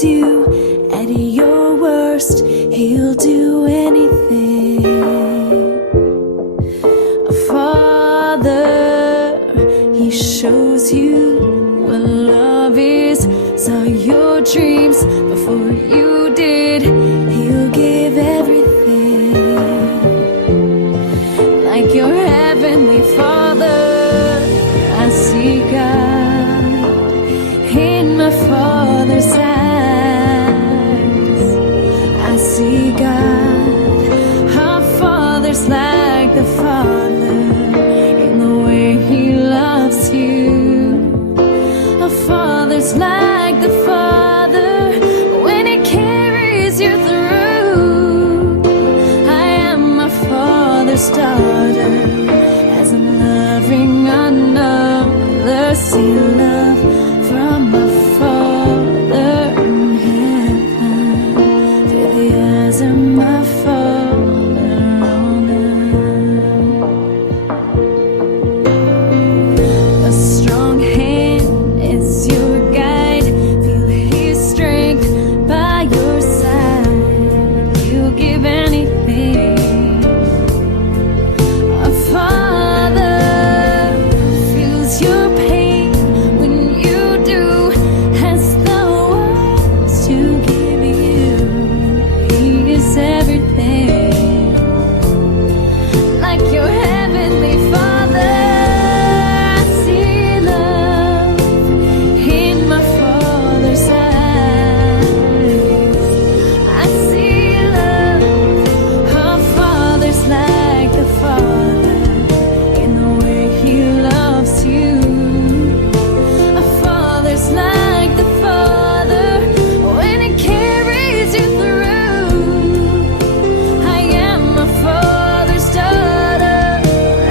knows you at your worst. He'll do anything. A father, he shows you what love is. Saw your dreams before you did. He'll give everything. Like your heavenly Father, I see God in my Father's eyes. I see God. Our Father's like the Father in the way He loves you. Our Father's like the Father when He carries you through. I am my Father's daughter, as I'm loving another. See love from my Father in heaven through the eyes of my Father on earth. A strong hand is your guide. Feel His strength by your side. You'll give anything. A Father feels your pain when you do as the words to give you. He is everything. Like your heavenly Father, I see love in my Father's eyes. I see love. Our Father's like the Father in the way He loves you. Our Father's like the Father when He carries you through. I am my Father's daughter,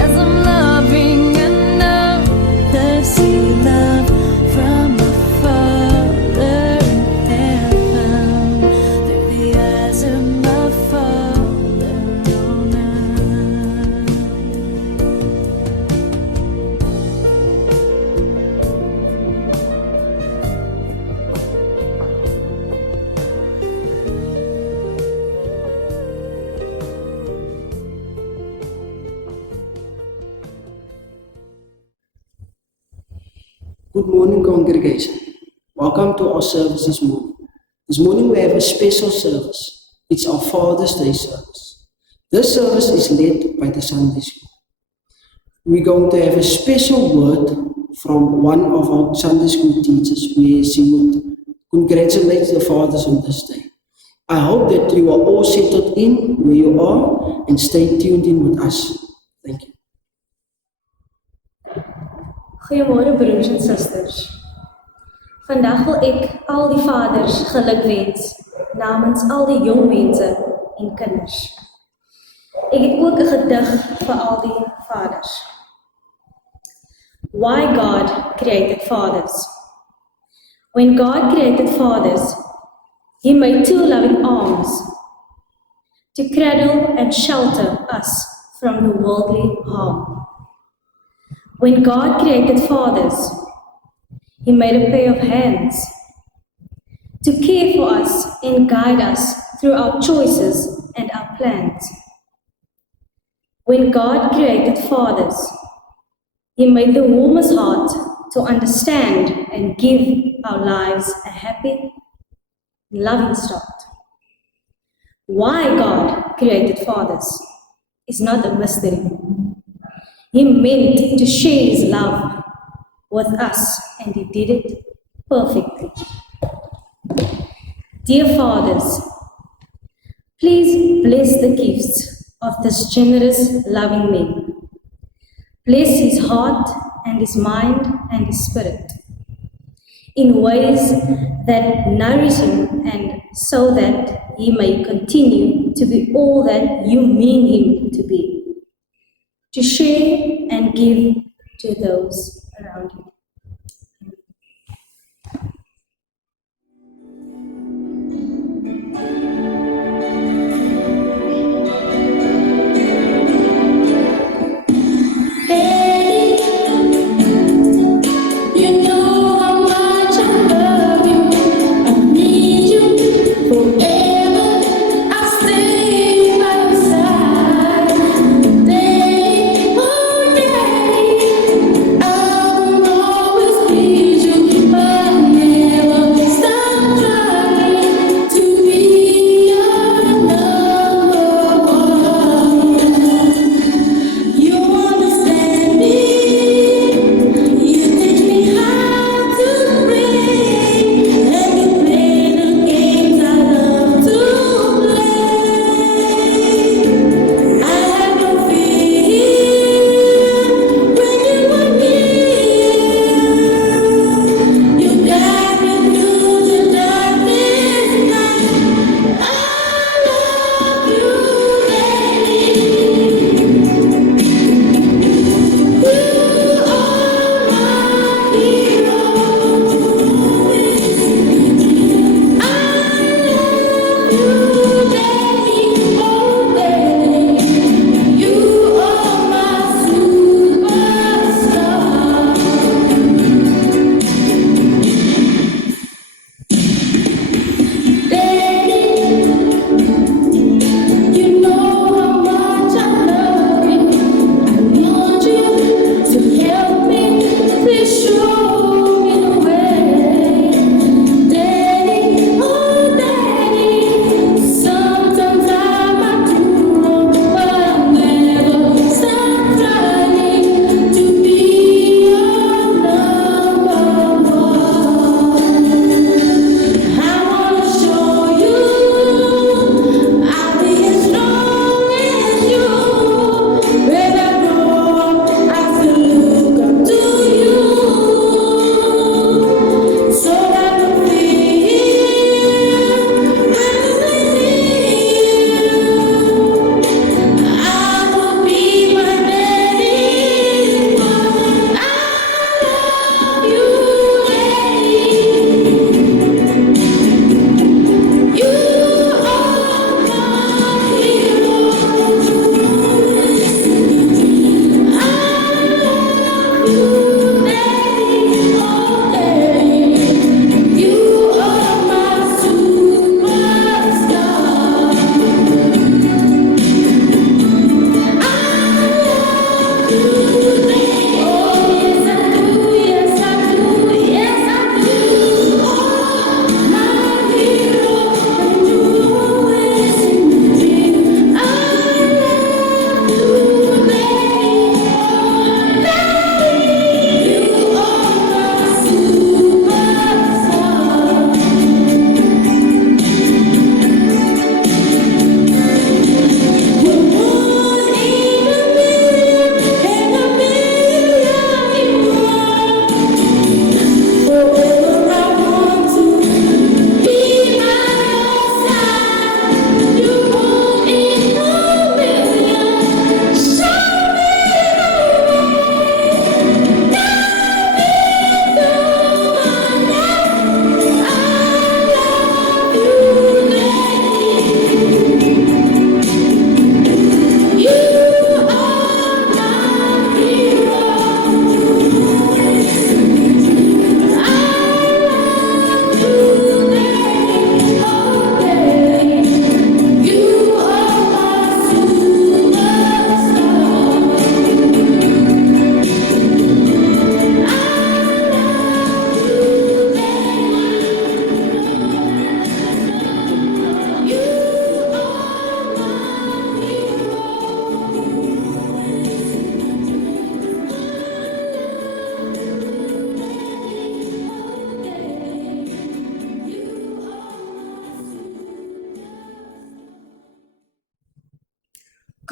as I'm loving another. See love from my Father in heaven through the eyes of my Father on earth. Good morning, congregation. Welcome to our service this morning. This morning we have a special service. It's our Father's Day service. This service is led by the Sondag School. We're going to have a special word from one of our Sunday School teachers where she would congratulate the fathers on this day. I hope that you are all settled in where you are and stay tuned in with us. Thank you. Goeiemôre broers en susters. Vandag wil ek al die vaders gelukwens namens al die jong mense en kinders. Ek het ook 'n gedig vir al die vaders. Why God created fathers. When God created fathers, He made two loving arms to cradle and shelter us from the worldly harm. When God created fathers, He made a pair of hands to care for us and guide us through our choices and our plans. When God created fathers, He made the warmest heart to understand and give our lives a happy, loving start. Why God created fathers is not a mystery. He meant to share His love with us, and He did it perfectly. Dear fathers, please bless the gifts of this generous, loving man. Bless his heart and his mind and his spirit in ways that nourish him, and so that he may continue to be all that you mean him to be, to share and give to those around him. You know how much I love you. I need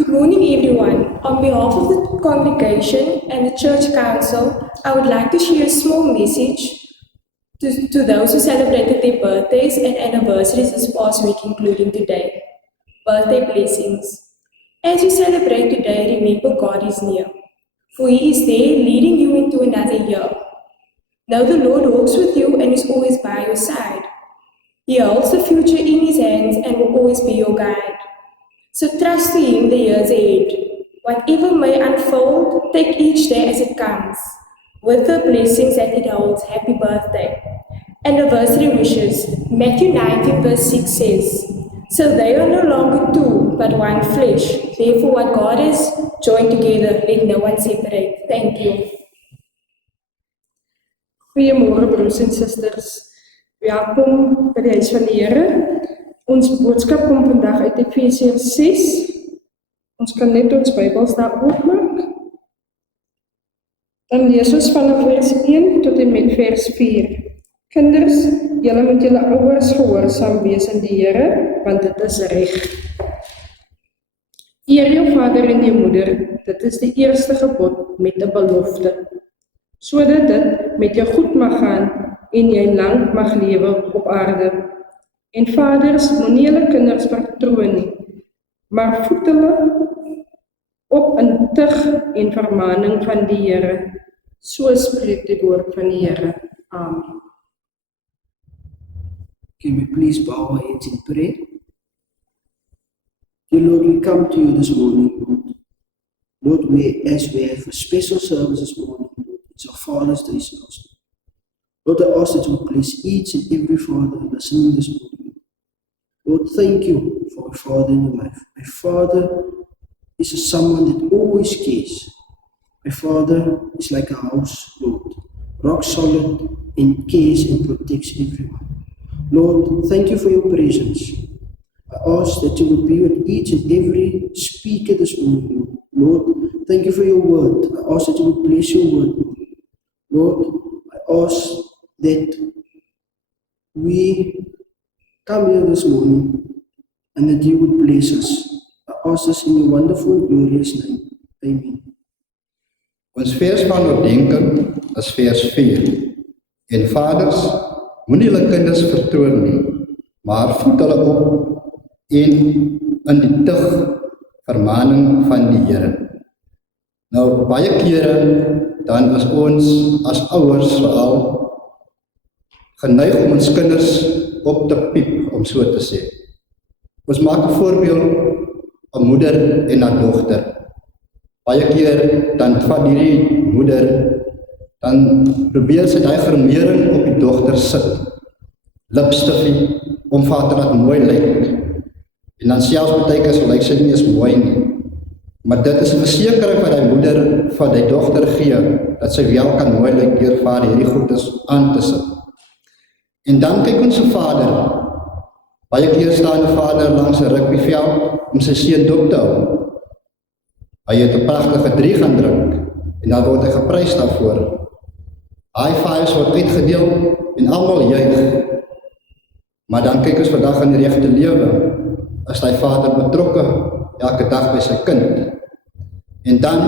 Good morning, everyone. On behalf of the congregation and the church council, I would like to share a small message to those who celebrated their birthdays and anniversaries this past week, including today. Birthday blessings. As you celebrate today, remember God is near, for He is there leading you into another year. Know the Lord walks with you and is always by your side. He holds the future in His hands and will always be your guide. So trust to Him the years ahead. Whatever may unfold, take each day as it comes, with the blessings that it holds. Happy birthday. Anniversary wishes. Matthew 19 verse 6 says, "So they are no longer two, but one flesh. Therefore what God has joined together, let no one separate." Thank you. Goeiemôre broers en susters. Welkom by die huis van die Here. Ons boodskap kom vandag uit Efesiërs 6. Ons kan net ons Bybels daar oopmaak. Dan lees ons vanaf vers 1 tot en met vers 4. Kinders, julle moet julle ouers gehoorsaam wees in die Here, want dit is reg. Eer jou vader en jou moeder, dit is die eerste gebod met 'n belofte, sodat dit met jou goed mag gaan en jy lang mag lewe op aarde. En vaders, moenie julle kinders vertroon nie, maar voed hulle op in tug en vermaning van die Here. So spreek die woord van die Here. Amen. Can we please bow our heads in prayer? Dear Lord, we come to you this morning, Lord. Lord, as we have a special service this morning, Lord, it's our Father's Day service. Lord, I ask that you would bless each and every father listening this morning. Lord, thank you for my father in your life. My father is someone that always cares. My father is like a house, Lord, rock solid and cares and protects everyone. Lord, thank you for your presence. I ask that you would be with each and every speaker this morning, Lord. Lord, thank you for your word. I ask that you would bless your word. Lord, I ask that we come here this morning and that you would bless us. I ask this in your wonderful and glorious name. Amen. Ons vers van oordenking is vers 4. En vaders, moenie julle kinders vertroon nie, maar voed hulle op en in die tug vermaning van die Here. Nou, baie kere dan is ons as ouers veral geneig om ons kinders op te piep, om so te sê. Ons maak 'n voorbeeld, 'n moeder en 'n dogter. Baie keer dan vat hierdie moeder, dan probeer sy die gremering op die dogter sit, lipstifie, om vir haar te laat mooi lyk. En dan selfs baie keer lyk sy nie eens mooi nie. Maar dit is 'n versekering wat die moeder van die dogter gee, dat sy wel kan mooi lyk deur vir haar hierdie goedes aan te sit. En dan kyk ons se vader. Baie keer staan 'n vader langs 'n rugbyveld om sy seun dop te hou. Hy het 'n pragtige 3 gaan druk en dan word hy geprys daarvoor. High fives word uitgedeel en almal juig. Maar dan kyk ons vandag in die regte lewe, is die vader betrokke elke dag by sy kind. En dan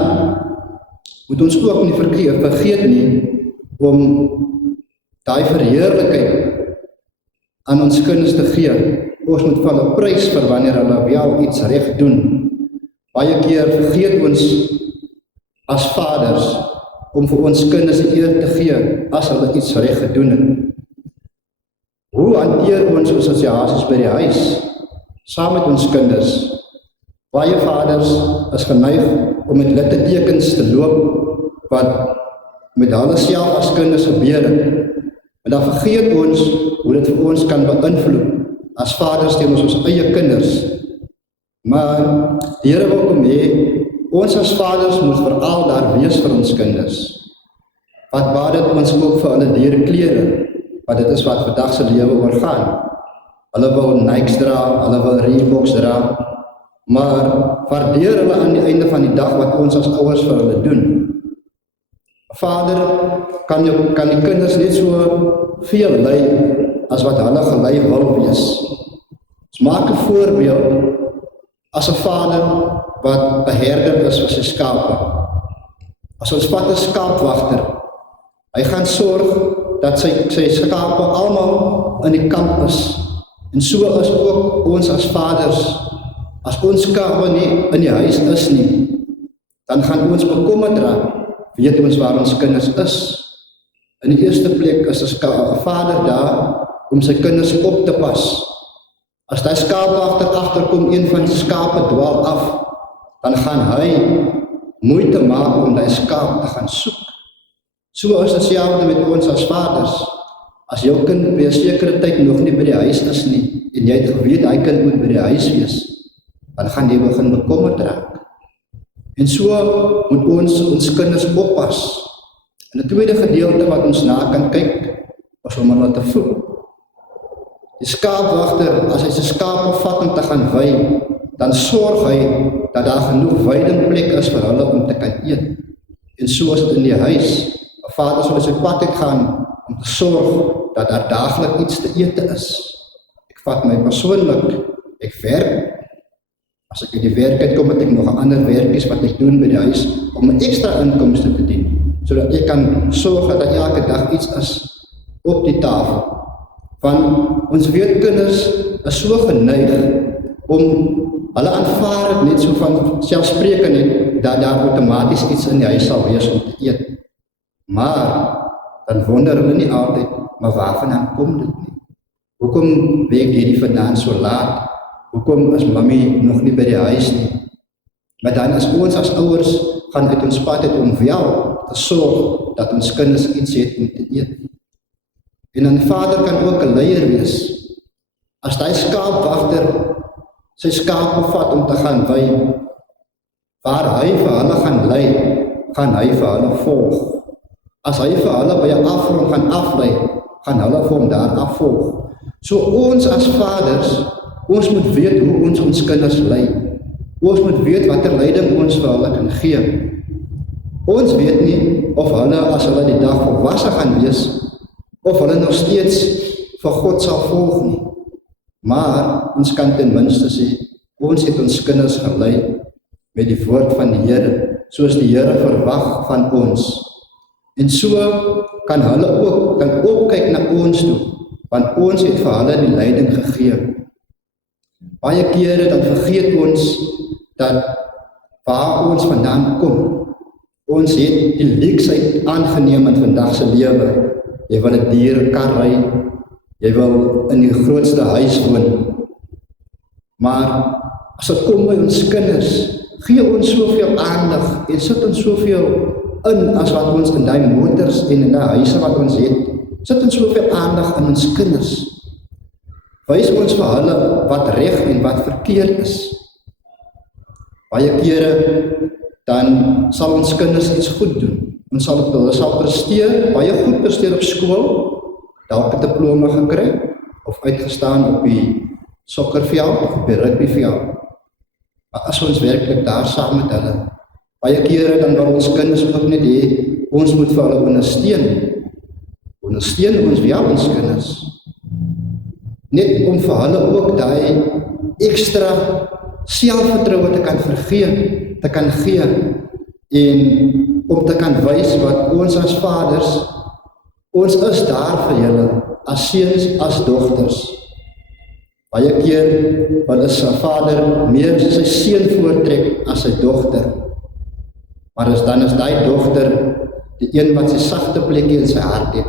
moet ons ook nie vergeet nie om daai verheerlikheid aan ons kinders te gee. Ons moet vir hulle prys vir wanneer hulle wel iets reg doen. Baie keer vergeet ons as vaders om vir ons kinders die eer te gee as hulle iets reg gedoen het. Hoe hanteer ons assosiasies by die huis saam met ons kinders? Baie vaders is geneig om met littekens te loop wat met hulle self as kinders gebeur het. En dan vergeet ons hoe dit vir ons kan beïnvloed as vaders teenoor ons eie kinders. Maar die Here wil kom hê, ons as vaders moet veral daar wees vir ons kinders. Wat baat dit ons ook vir hulle dure klere, want dit is wat vandag se lewe oor gaan. Hulle wil Nikes dra, hulle wil Reeboks dra, maar waardeer hulle aan die einde van die dag wat ons as ouers vir hulle doen. Vader kan die kinders net so veel lei as wat hulle gelei wil wees. Ons maak 'n voorbeeld as 'n vader wat 'n herder is vir sy skape. As ons vat 'n skaapwagter, hy gaan sorg dat sy skape almal in die kamp is. En so is ook ons as vaders. As ons skape nie in die huis is nie, dan gaan ons bekommerd raak, weet ons waar ons kinders is. In die eerste plek is 'n vader daar om sy kinders op te pas. As die skaapwagter agterkom, een van die skape dwaal af, dan gaan hy moeite maak om die skaap te gaan soek. So is dieselfde met ons as vaders. As jou kind by 'n sekere tyd nog nie by die huis is nie, en jy het geweet hy kind moet by die huis wees, dan gaan jy begin bekommerd raak. En so moet ons kinders oppas. En die tweede gedeelte wat ons na kan kyk, is om hulle te voed. Die skaapwagter, as hy sy skape vat om te gaan wei, dan sorg hy dat daar genoeg weidingplek is vir hulle om te kan eet. En so is dit in die huis. 'n Vader sal sy pad uitgaan om te sorg dat daar daagliks iets te ete is. Ek vat my persoonlik, ek werk. As ek uit die werk uitkom, het ek nog 'n ander werkies wat ek doen by die huis om 'n ekstra inkomste te dien, sodat ek kan sorg dat elke dag iets is op die tafel. Want ons weet kinders is so geneig om, hulle aanvaar het net so van selfspreekend net, dat daar outomaties iets in die huis sal wees om te eet. Maar, dan wonder hulle nie altyd, maar waarvandaan kom dit nie? Hoekom week hierdie vandaan so laat? Hoekom is mami nog nie by die huis nie? Maar dan is ons as ouers gaan uit ons pad uit om wel te sorg dat ons kinders iets het om te eet. En dan die vader kan ook 'n leier wees. As die skaapwagter sy skape vat om te gaan wei, waar hy vir hulle gaan lei, gaan hy vir hulle volg. As hy vir hulle by 'n afgrond gaan aflei, gaan hulle vir hom daar afvolg. So ons as vaders, ons moet weet hoe ons kinders lei. Ons moet weet watter leiding ons vir hulle kan gee. Ons weet nie of hulle, as hulle die dag volwasse gaan wees, of hulle nog steeds vir God sal volg nie. Maar ons kan ten minste sê, ons het ons kinders gelei met die woord van die Here, soos die Here verwag van ons. En so kan hulle ook kan opkyk na ons toe, want ons het vir hulle die leiding gegee. Baie kere dan vergeet ons dat waar ons vandaan kom. Ons het die leksheid aangeneem in vandag se lewe. Jy wil 'n duur kar ry, jy wil in die grootste huis woon. Maar as dit kom by ons kinders, gee ons soveel aandag en sit ons soveel in as wat ons in die motors en in die huise wat ons het, sit ons soveel aandag in ons kinders. Wys ons vir hulle wat reg en wat verkeerd is. Baie kere dan sal ons kinders iets goed doen. Ons sal presteer, baie goed presteer op skool, dalk 'n diploma gekry, of uitgestaan op die sokkerveld of op die rugbyveld. Maar as ons werklik daar saam met hulle, baie kere dan wil ons kinders ook net hê, ons moet vir hulle ondersteun. Ondersteun ons wel ons kinders. Net om vir hulle ook daai ekstra selfvertroue te kan gee en om te kan wys wat ons as vaders, ons is daar vir julle, as seuns, as dogters. Baie keer wil 'n vader meer sy seun voortrek as sy dogter. Maar dan is daai dogter die een wat sy sagte plekkie in sy hart het.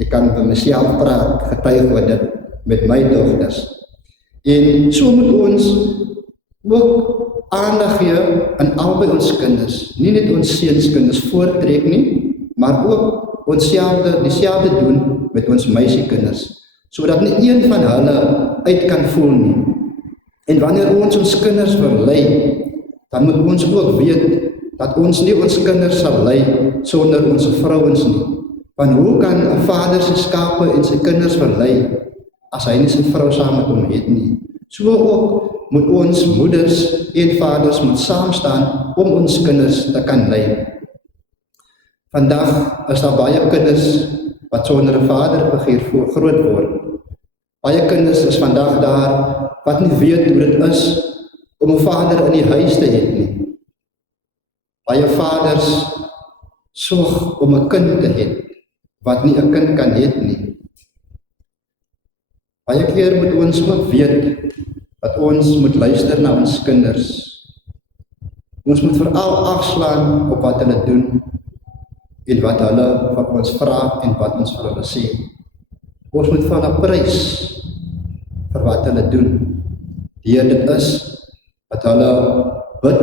Ek kan vir myself praat, getuig oor dit met my dogters. En so moet ons ook aandag gee aan albei ons kinders, nie net ons seunskinders voortrek nie, maar ook ons dieselfde doen met ons meisiekinders, sodat nie een van hulle uit kan voel nie. En wanneer ons kinders verlei, dan moet ons ook weet dat ons nie ons kinders sal lei sonder ons vrouens nie. Want hoe kan 'n vader sy skape en sy kinders verlei as hy nie sy vrou saam met hom het nie? So ook moet ons moeders en vaders moet saam staan om ons kinders te kan lei. Vandag is daar baie kinders wat sonder 'n vaderfiguur groot word. Baie kinders is vandag daar wat nie weet hoe dit is om 'n vader in die huis te hê nie. Baie vaders sorg om 'n kind te hê wat nie 'n kind kan hê nie. Baie keer moet ons ook weet dat ons moet luister na ons kinders. Ons moet veral afslaan op wat hulle doen en wat hulle van ons vra en wat ons vir hulle sê. Ons moet van hulle prys vir wat hulle doen. Deur dit is dat hulle bid,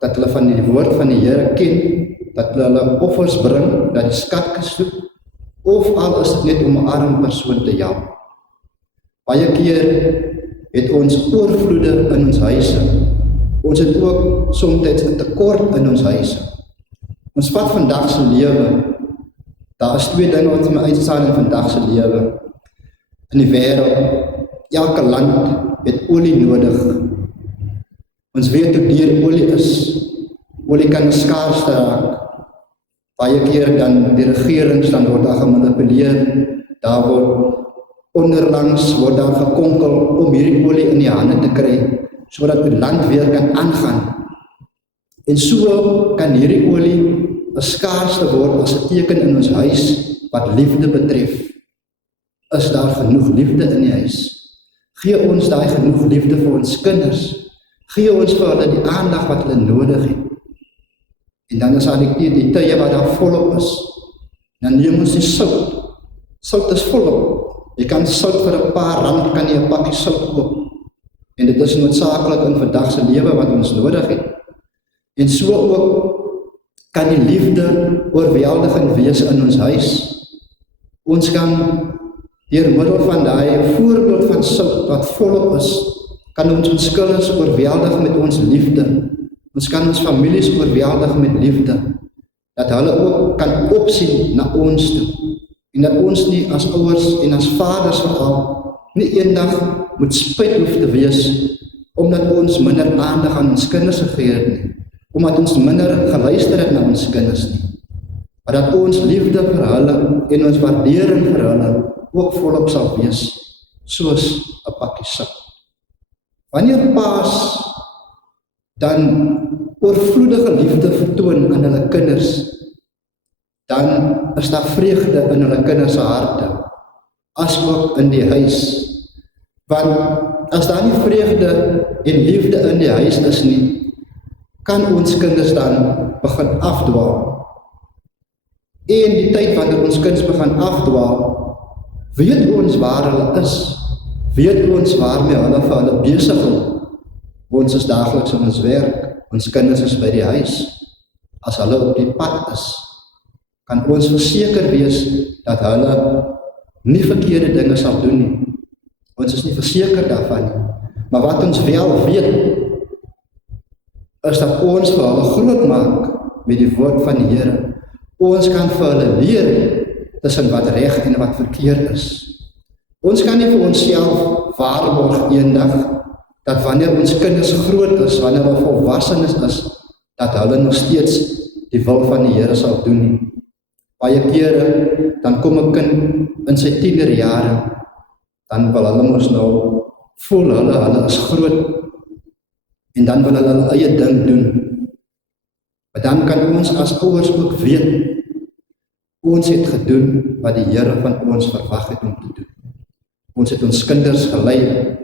dat hulle van die woord van die Here ken, dat hulle offers bring, dat die skatkis soek, of al is dit net om 'n arm persoon te help. Baie keer het ons oorvloede in ons huise. Ons het ook soms 'n tekort in ons huise. Ons vat vandag se lewe. Daar is 2 dinge wat vir my uitstaan in vandag se lewe. In die wêreld, elke land het olie nodig. Ons weet hoe duur olie is. Olie kan skaars raak. Baie keer dan die regerings, dan word daar gemanipuleer. Daar word onderlangs word daar gekonkel om hierdie olie in die hande te kry, sodat die land weer kan aangaan. En so kan hierdie olie 'n skaarste word as 'n teken in ons huis wat liefde betref. Is daar genoeg liefde in die huis? Gee ons daai genoeg liefde vir ons kinders? Gee ons vir hulle die aandag wat hulle nodig het? En dan is daar die tye wat daar volop is. Dan neem ons die sout. Sout is volop. Jy kan sout vir 'n paar rand, kan jy 'n pakkie sout koop. En dit is noodsaaklik in vandag se lewe wat ons nodig het. En so ook kan die liefde oorweldigend wees in ons huis. Ons kan deur middel van daai voorbeeld van sout wat volop is, kan ons kinders oorweldig met ons liefde. Ons kan ons families oorweldig met liefde. Dat hulle ook kan opsien na ons toe. En dat ons nie as ouers en as vaders veral nie eendag moet spyt hoef te wees omdat ons minder aandag aan ons kinders gegee het nie, omdat ons minder geluister het na ons kinders nie, maar dat ons liefde vir hulle en ons waardering vir hulle ook volop sal wees, soos 'n pakkie sout. Wanneer paas dan oorvloedige liefde vertoon aan hulle kinders, dan is daar vreugde in hulle kinders se harte, as ook in die huis. Want as daar nie vreugde en liefde in die huis is nie, kan ons kinders dan begin afdwaal. En die tyd wanneer ons kinders begin afdwaal, weet ons waar hulle is, weet ons waarmee hulle vir hulle besig is. Ons is daagliks in ons werk, ons kinders is by die huis. As hulle op die pad is, kan ons verseker wees dat hulle nie verkeerde dinge sal doen nie. Ons is nie verseker daarvan nie. Maar wat ons wel weet, is dat ons vir hulle groot maak met die woord van die Here. Ons kan vir hulle leer tussen wat reg en wat verkeerd is. Ons kan nie vir onsself waarborg eendag dat wanneer ons kinders groot is, wanneer hulle volwassenes is, dat hulle nog steeds die wil van die Here sal doen nie. Baie kere, dan kom 'n kind in sy tienerjare, dan wil hulle mos nou voel hulle is groot, en dan wil hulle eie ding doen. Maar dan kan ons as ouers ook weet, ons het gedoen wat die Here van ons verwag het om te doen. Ons het ons kinders gelei,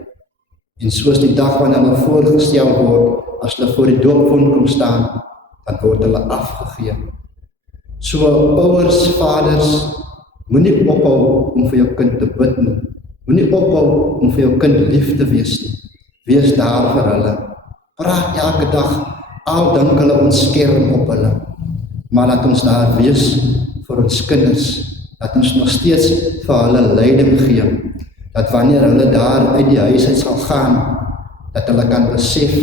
en soos die dag wanneer hulle voorgestel word, as hulle voor die doopvont kom staan, dan word hulle afgegee. So ouers, vaders, moenie ophou om vir jou kind te bid nie. Moenie ophou om vir jou kind lief te wees nie. Wees daar vir hulle. Praat elke dag, al dink hulle ons skerm op hulle. Maar laat ons daar wees vir ons kinders, dat ons nog steeds vir hulle leiding gee, dat wanneer hulle daar uit die huis uit sal gaan, dat hulle kan besef,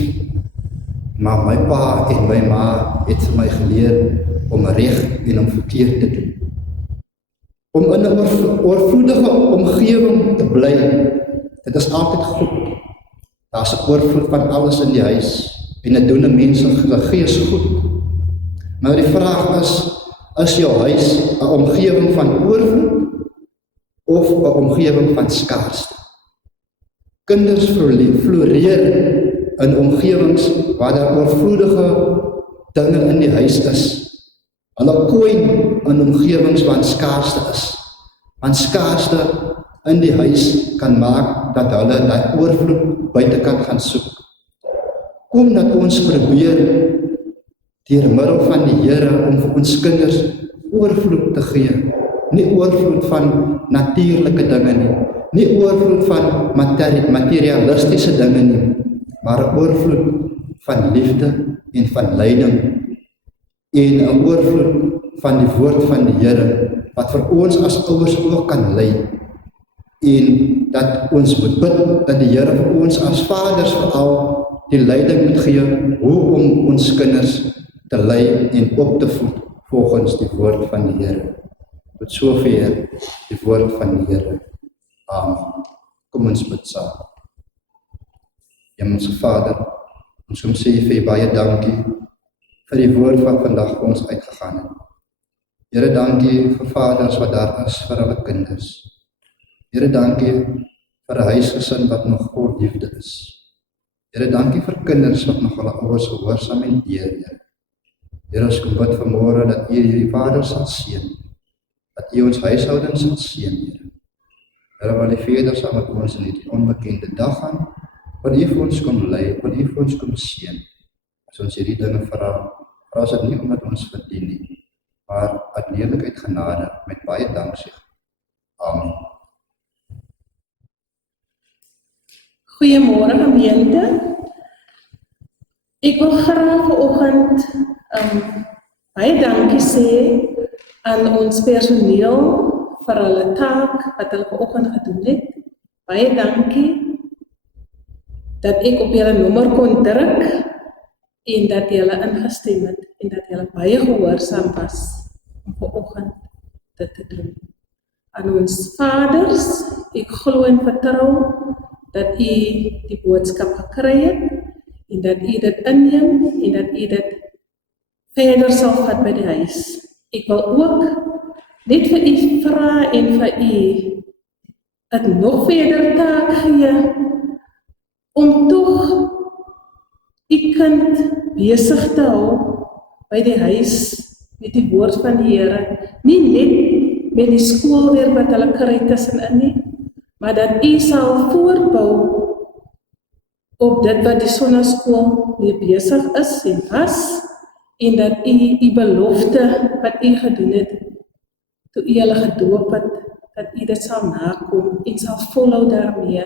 maar my pa en my ma het vir my geleer om reg en om verkeerd te doen. Om in 'n oorvloedige omgewing te bly, dit is altyd goed. Daar's 'n oorvloed van alles in die huis, en dit doen 'n mens se gees goed. Maar die vraag is jou huis 'n omgewing van oorvloed of 'n omgewing van skaarste? Kinders floreer in omgewings waar daar oorvloedige dinge in die huis is. Hulle kooi in omgewings waar skaarste is. Want skaarste in die huis kan maak dat hulle daai oorvloed buitekant gaan soek. Kom dat ons probeer deur middel van die Here om vir ons kinders oorvloed te gee. Nie oorvloed van natuurlike dinge nie oorvloed van materialistiese dinge nie, maar 'n oorvloed van liefde en van lyding en 'n oorvloed van die woord van die Here wat vir ons as ouers ook kan lei en dat ons moet bid dat die Here vir ons as vaders veral die leiding moet gee hoe om ons kinders te lei en op te voed volgens die woord van die Here. Tot sover die woord van die Here. Amen. Kom ons bid saam. Hemelse Vader, ons kom sê vir U baie dankie vir die woord wat vandag vir ons uitgegaan het. Here, dankie vir vaders wat daar is vir hulle kinders. Here, dankie vir 'n huisgesin wat nog vol liefde is. Here, dankie vir kinders wat nog hulle ouers gehoorsaam en eer, Here. Here, ons kom bid vanmôre dat U hierdie vaders sal seën, dat U ons huishoudings sal seën, Here. Here, wil U verder saam met ons in hierdie onbekende dag gaan, wil U vir ons kom lei, wil U vir ons kom seën. As ons hierdie dinge vra ons dit nie omdat ons verdien nie, maar uit leerlikheid genade met baie danksegging. Amen. Goeiemôre gemeente. Ek wil graag vanoggend baie dankie sê aan ons personeel vir hulle taak wat hulle vanoggend gedoen het. Baie dankie dat ek op julle nommer kon druk en dat julle ingestem het en dat julle baie gehoorsaam was om vanoggend dit te doen. Aan ons vaders, ek glo en vertrou dat u die boodskap gekry het en dat u dit inneem en dat u dit verder sal vat by die huis. Ek wil ook net vir u vra en vir u het nog verder taak gee om tog u kind besig te hou by die huis met die woord van die Here, nie net met die skoolwerk wat hulle kry tussenin nie, maar dat u sal voortbou op dit wat die Sondag Skool mee besig is en was, en dat u belofte wat u gedoen het, toe u hulle gedoop het, dat u dit sal nakom en sal volhou daarmee.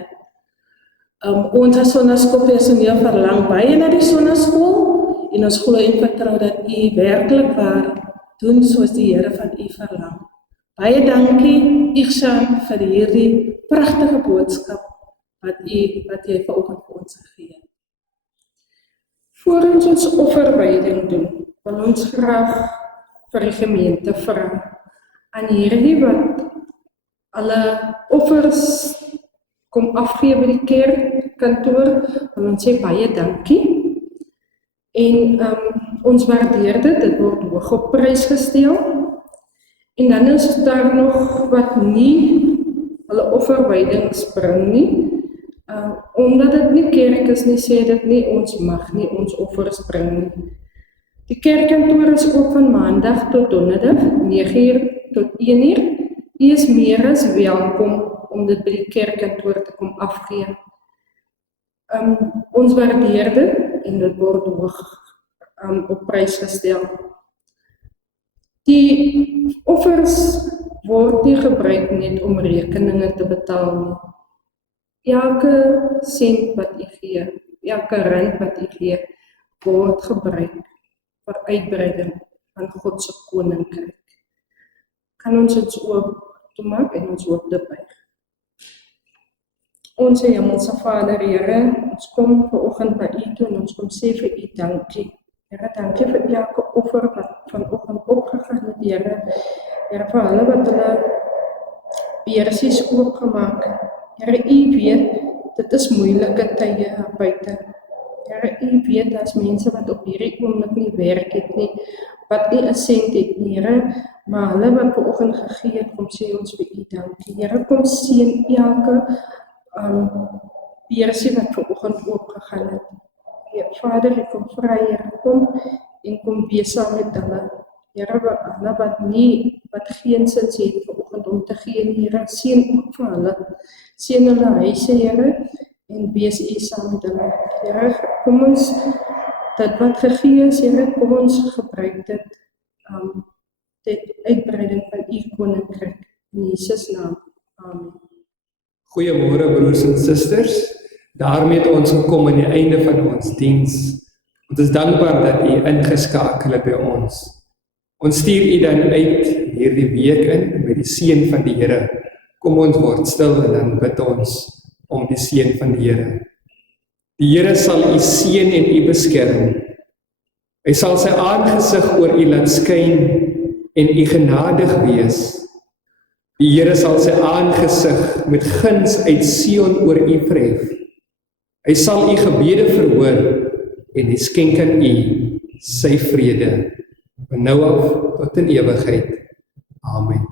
Ons as Sondag Skool Personeel verlang baie na die Sondag Skool en ons glo en vertrou dat u werklik waar doen soos die Here van u verlang. Baie dankie, Igshan, vir hierdie pragtige boodskap wat jy vanoggend vir ons gegee het. Voor ons offerwyding doen, wil ons graag vir die gemeente vra aan hierdie wat alle offers kom afgee by die kerkkantoor, wil ons sê baie dankie. En ons waardeer dit word hoog op prys gestel. En dan is daar nog wat nie hulle offerwydings bring nie, omdat dit nie kerk is nie, sê dit nie, ons mag nie ons offers bring nie. Die kerkkantoor is ook van maandag tot donderdag, 9:00 tot 1:00. U is meer as welkom om dit by die kerkkantoor te kom afgee. Ons waardeer dit en dit word hoog op prys gestel. Die offers word nie gebruik net om rekeninge te betaal nie. Elke sent wat u gee, elke rand wat u gee, word gebruik vir uitbreiding van God se koninkryk. Kan ons dit oop toemaak en ons hoop te buig. Ons Hemelse Vader, Here, ons kom vanoggend by u toe en ons kom sê vir u dankie. Here, dankie vir elke offer wat vanoggend opgegaan het, Here. Here, vir hulle wat hulle beursies oopgemaak het. Here, u weet, dit is moeilike tye buite. Here, u weet, as mense wat op hierdie oomblik nie werk het nie, wat nie 'n sent het nie, Here, maar hulle wat vanoggend gegee het, kom sê ons vir u dankie. Here, kom seën elke beursie wat vanoggend oopgegaan het. Vader, ek kom vra, Here, kom en kom wees saam met hulle. Here, hulle wat geen sin het vanoggend om te gee, Here, seën ook vir hulle. Seën hulle huise, Here, en wees U saam met hulle. Here, kom ons, dit wat gegee is, Here, kom ons gebruik dit, ter uitbreiding van U koninkryk. In Jesus naam. Amen. Goeiemôre broers en susters. Daarmee het ons gekom aan die einde van ons diens. Ons is dankbaar dat U ingeskakel het by ons. Ons stuur U dan uit hierdie week in met die seën van die Here. Kom ons word stil en dan bid ons om die seën van die Here. Die Here sal U seën en U beskerm. Hy sal sy aangesig oor U laat skyn en U genadig wees. Die Here sal sy aangesig met guns uit Sion oor U verhef. Hy sal U gebede verhoor en hy skenk aan U sy vrede, van nou af tot in ewigheid. Amen.